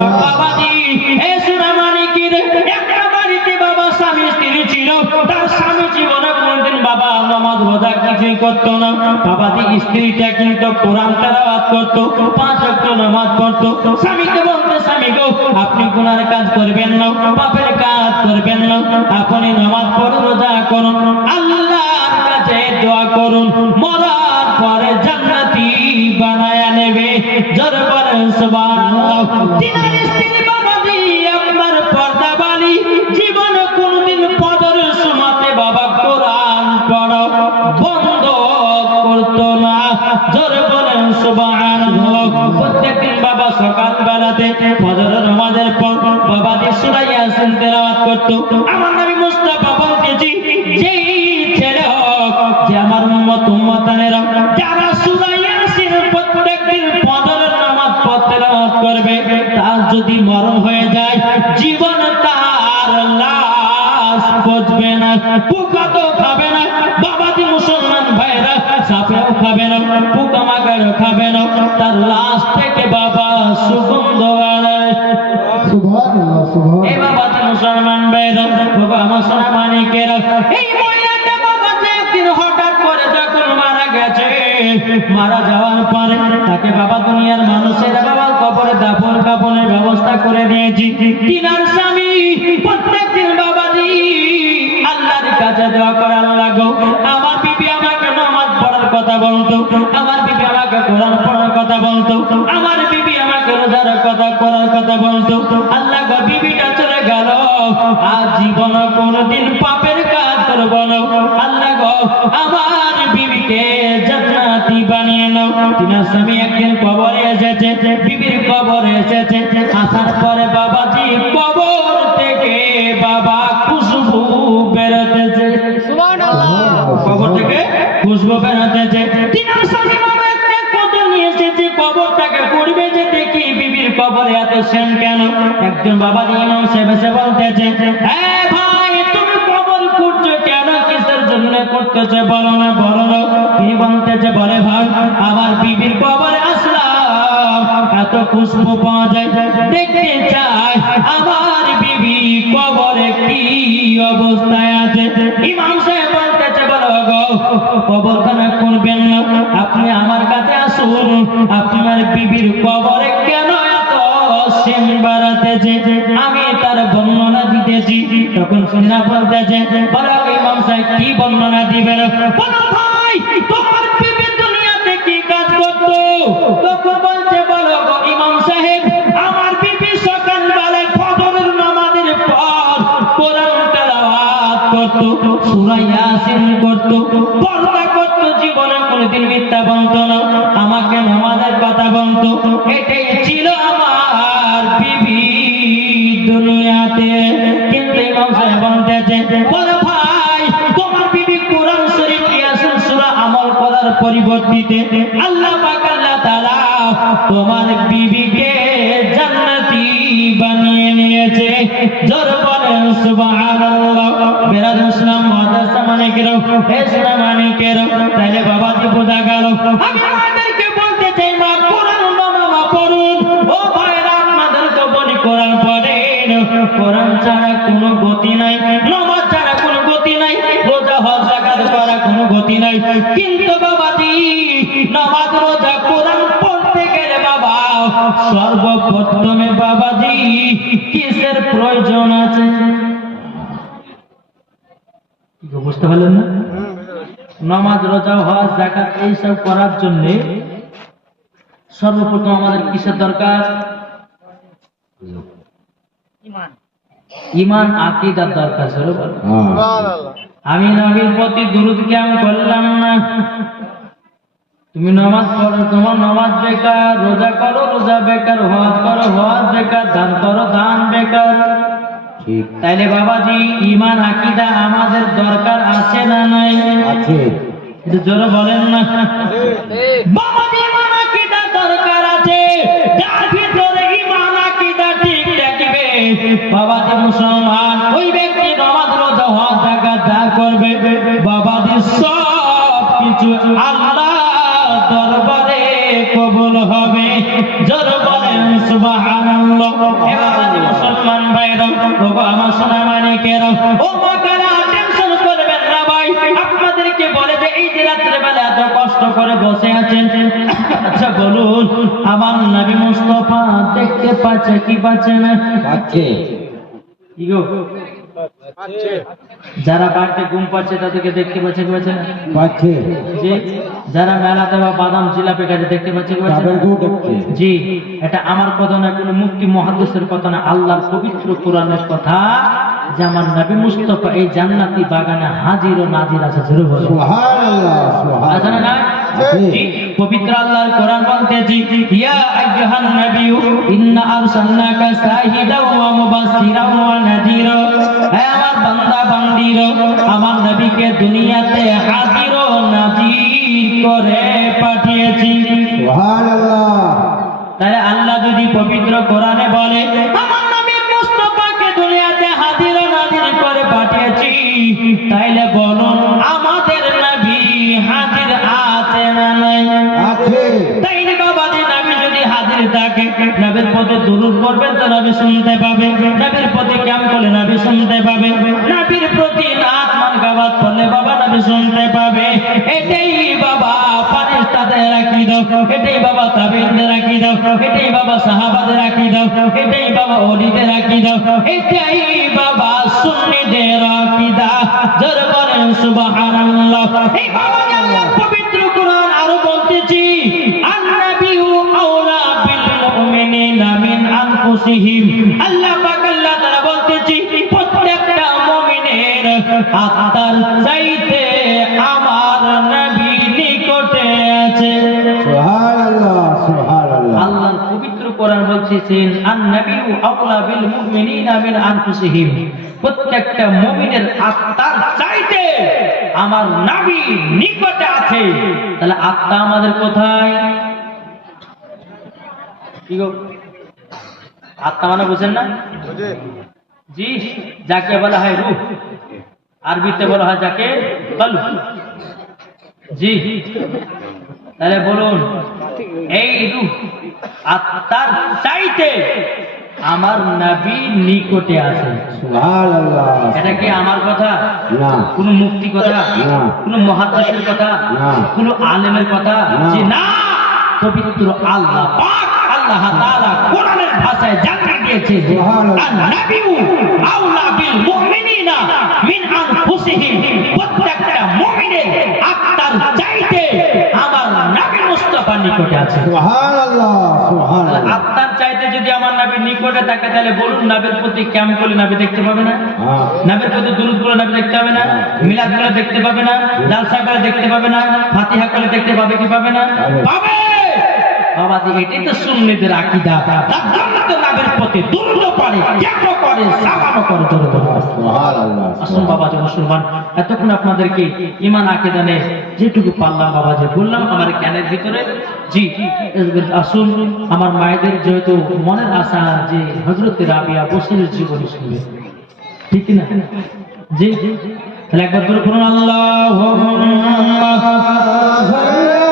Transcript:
বাবাজি এ সোনামানিকের একটা বাড়িতে বাবা স্বামী স্ত্রী ছিল, তার স্বামী জীবনে কোনদিন বাবা নামাজ রোজা কিছুই করতো না। বাবাজি স্ত্রীটা কিন্তু কোরআন তেলাওয়াত করতো, 5 ওয়াক্ত নামাজ পড়তো। স্বামীকে বলতে, স্বামী গো আপনি গুনার কাজ করবেন না, পাপের কাজ করবেন না, আপনি নামাজ পড়ুন, রোজা করুন, আল্লাহর কাছে দোয়া করুন, মরার পরে জান্নাতি বানায়া নেবে। জোরে বলেন সুবহানাল্লাহ। তিনার স্ত্রী বাবাজি আপনার পর্দাবালি, জীবনে কোনদিন ফজরের সময়তে বাবা কোরআন পড়া বন্ধ করতো না। জোরে বলেন সুবহানাল্লাহ। প্রত্যেকদিন বাবা সকাল বেলাতে ফজরের নামাজের পর বাবাজি সূরা ইয়াসিন তেলাওয়াত করতো। আমার নবী মুস্তাফা বলতেছি, যেই ছেলে হোক যে আমার উম্মতানেরা যারা সূরা ইয়াসিন প্রত্যেকদিন ফজরের নামাজ পড়তে তেলাওয়াত করবে, তার যদি মরণ হয়ে যায় জীবন তার লাশ পচবে না, পোকা তো খাবে না। বাবাজি মুসলমান ভাইরা সাপেও খাবে না, পোকামাকড়ও খাবে না, তার লাশ থেকে বাবা সুগন্ধ বাড়ায়। সুবহানাল্লাহ সুবহানাল্লাহ। এই বাবাজি মুসলমান ভাইরা, বাবা আমার সোনামানিকেরা, এই মহিলাটা বাবাজি একদিন হঠাৎ করে যখন মারা গেছে, মারা যাওয়ার পরে তাকে বাবা দুনিয়ার মানুষেরা বাবা কবরে দাফন কাফনের ব্যবস্থা করে দিয়েছি। তিনার স্বামী প্রত্যেকদিন বাবাজি আল্লাহর কাছে দোয়া করে, আল্লাহ গো আমার বিবি আমাকে নামাজ পড়ার কথা বলতো, আমার বিবি আমাকে কোরআন পড়ার কথা বলতো, আমার বিবি আমাকে রোজার কথা করার কথা বলতো, আল্লাহ গো বিবিটা চলে গেল, আর জীবন কোনদিন পাপের কাজ করব না, আল্লাহ গো আমার বিবিকে জান্নাতি বানিয়ে নাও। তিনার স্বামী একদিন কবরে এসেছে, বিবির কবরে এসেছে, আসার পরে বাবাজি কবর থেকে বাবা খুশবু বেরোতেছে। সুবহানাল্লাহ। কবর থেকে খুশবু বেরোতেছে। তিনার স্বামী বাবা একটা কবর নিয়ে এসেছে, কবরটাকে পড়বে যে দেখি বিবির কবরে এত সেন কেন। একজন বাবা ইমাম সাহেব এসে বলতেছে, হ্যাঁ ভাই তুমি কবর করছো কেন, কিসের জন্য করতেছে বলো না, বলো না। তিনি বলতেছে, বলে ভাই আমার বিবির কবরে আসলাম, এত খুশবু পাওয়া যায়, দেখতে চাই আমার বিবি কবরে কি অবস্থায় আছে। ইমাম সাহেব বলতেছে, বলো গো কবরখানা করবেন না, আপনি আমার কাছে আসুন, আপনার বিবির কবরে কেন এত সেন বাড়াতেছে আমি তার বর্ণনা দিতেছি। তখন সিনা বলতেছে, বলো ইমাম সাহেব কি বর্ণনা দিবেন। বলো ভাই তোমার বিবি দুনিয়াতে কি কাজ করতো। তখন বলছে, বলো ইমাম সাহেব আমার বিবি সকাল বেলায় ফজরের নামাজের পর কোরআন তেলাওয়াত করতো, সূরা ইয়াসিন করতো, পর্দা করতো, জীবনে কোনদিন মিথ্যা বলতো না, আমাকে নামাজের কথা বলতো। এটাই ছিল আমার বিবি দুনিয়াতে। কিন্তু ইমাম সাহেব বলতেছে, বলো ভাই তোমার বিবি কোরআন শরীফ ইয়াসিন সূরা আমল করার পরিবর্তে আল্লাহ পাক আল্লাহ তাআলা তোমার বিবিকে জান্নাতি বানিয়ে নিয়েছে। জোরে বলেন সুবহানাল্লাহ। বেরাদ মুসলিম মাদ্রাসা মানিকের, হে সোনা মানিকের, তাহলে বাবাজি বোঝা গেল। আমি আপনাদেরকে বলতে চাই মা কোরআন বাবা পড়ুন। ও ভাইরা আপনাদেরকে বলি কোরআন পড়েন, কোরআন ছাড়া কোনো গতি নাই, নামাজ ছাড়া কোনো গতি নাই, রোজা হজ যাকাত করা কোনো গতি নাই। কিন্তু বাবাজি নামাজ রোজা কোরআন পড়তে গেলে বাবা সর্বপ্রথমে বাবাজি কিসের প্রয়োজন আছে? বুঝতে পারলেন না? নামাজ রোজা হজ যাকাত এইসব করার জন্য সর্বপ্রথম আমাদের কিসের দরকার? ঈমান আকীদার দরকার। সুবহানাল্লাহ। আমি নবীর প্রতি দুরূদ কিয়াম করলাম না, তুমি নামাজ পড়ো তোমার নামাজ বেকার, রোজা করো রোজা বেকার, হজ করো হজ বেকার, দান করো দান বেকার। ঠিক তাইলে বাবাজি ঈমান আকীদা আমাদের দরকার আছে না নাই? আছে। একটু জোরে বলেন না। বাবাজি ঈমান আকীদা দরকার আছে। যার ভিতরে ঈমান আকীদা ঠিক থাকবে বাবাজি মুসলমান, ওই ব্যক্তি নামাজ রোজা হজ যাকাত যা করবে বাবাজি সব কিছু আল্লাহ দরবারে কবুল হবে। জোরে বলেন সুবহানাল্লাহ। বাবা আমার সোনা মানিকেরা ও বাবারা টেনশন করবেন না ভাই আপনাদেরকে বলে যে এই যে রাত্রে বেলা এত কষ্ট করে বসে আছেন আচ্ছা বলুন আমার নবী মুস্তাফা দেখতে পাচ্ছে কি পাচ্ছে না পাচ্ছে কি গো যারা বাড়িতে ঘুম পাচ্ছে তাদেরকে দেখতে পাচ্ছে কি পাচ্ছে না পাচ্ছে জি যারা মেলাতে বা বাদাম জিলাপি খাচ্ছে দেখতে পাচ্ছে কি পাচ্ছে না? তাদেরকেও দেখছে জি এটা আমার কথা না কোনো মুক্তি মুহাদ্দিসের কথা না আল্লাহর পবিত্র কোরআনের কথা যে আমার নবী মুস্তাফা এই জান্নাতি বাগানে হাজির ও নাজির আছে জোরে বলো সুবহানাল্লাহ আছে না না জি পবিত্র আল্লাহর কোরআন বলতেছি ইয়া আইয়ুহান নাবিয়্যু ইন্না আরসালনাকা শাহিদাও ওয়া মুবাশশিরাও ওয়া নাযীরা হে আমার বান্দা বান্দীরা আমার নবীকে দুনিয়াতে হাজির ও নাজির করে পাঠিয়েছি সুবহানাল্লাহ তাহলে আল্লাহ যদি পবিত্র কোরআনে বলে আমার নবী মুস্তাফাকে দুনিয়াতে হাজির ও নাজির করে পাঠিয়েছি তাইলে বলুন আমাদের নবী হাজির আছে না নাই আছে তাইলে বাবা যে নবী যদি হাজির থাকে নবীর প্রতি দুরূদ পড়বেন তো নবী শুনতে পাবে নবীর প্রতি কিয়াম করলে নবী শুনতে পাবে নবীর প্রতি নাত মান গাওয়াত করলে বাবা নবী শুনতে পাবে এটাই বাবা ফেরেশতাদের রাখি দাও এটাই বাবা তাবেঈনদের রাখি দাও এটাই বাবা সাহাবাদের রাখি দাও এটাই বাবা ওলিদের রাখি দাও এটাই বাবা সুন্নিদের রাখি দাও জোরে বলেন সুবহানাল্লাহ এই বাবা আল্লাহর পবিত্র কোরআন আরো বলতেছি আন-নাবিয়্যু আওলা বিল মুমিনিনা মিন আনফুসিহিম আল্লাহ পাক আল্লাহ তাআলা বলতেছি প্রত্যেকটা মুমিনের আত্মার চাইতে আমার নবী নিকটে আছে সুবহানাল্লাহ সুবহানাল্লাহ আল্লাহর পবিত্র কোরআন বলতেছেন আন-নাবিয়্যু আওলা বিল মুমিনিনা মিন আনফুসিহিম প্রত্যেকটা মুমিনের আত্মার চাইতে আমার নবী নিকটে আছে তাহলে আত্মা আমাদের কোথায় কি গো আত্মা মানে বুঝেন না জি যাকে বলা হয় রূহ আরবিতে বলা হয় যাকে কলব জি তাহলে বলুন এই রূহ আত্মার চাইতে আমার নবী নিকটে আছে সুবহানাল্লাহ এটা কি আমার কথা না কোন মুক্তি কথা না কোন মুহাদ্দিসের কথা না কোন আলেমের কথা না। যে না পবিত্র আল্লাহ পাক আল্লাহ তাআলা কোরআনের ভাষায় জানিয়ে দিয়েছে সুবহানাল্লাহ। আন-নাবিয়্যু আওলা বিল মুমিনিনা মিন আনফুসিহিম প্রত্যেকটা মুমিনের আত্মার চাইতে আমার নবী মুস্তাফা নিকটে আছে সুবহানাল্লাহ সুবহানাল্লাহ আত্মার চাইতে যদি আমার নবীর নিকটে থাকে তাহলে বলুন নবীর প্রতি কেমন করলে নবী দেখতে পাবে না হ্যাঁ নবীর প্রতি দুরূদ গুলো নবী দেখতে পাবে না মিলাদ গুলো দেখতে পাবে না জালসা করে দেখতে পাবে না ফাতিহা করে দেখতে পাবে কি পাবে না পাবে বাবা এটাই তো সুন্নিদের আকীদা তার জন্য তো নবীর প্রতি দুরূদ পড়ে কেমন করে সালাম করে ধরে সুবহানাল্লাহ আসুন বাবা যে মুসলমান এতক্ষণ আপনাদেরকে ঈমান আকীদা নিয়ে যেটুকু পারলাম বাবা যে বললাম আমার জ্ঞানের ভিতরে জি আসুন আমার মায়েদের যেহেতু মনের আশা যে হযরত রাবিয়া বসিরের জীবনী শুনবে ঠিক না জি তাহলে একবার করে বলুন আল্লাহু আকবার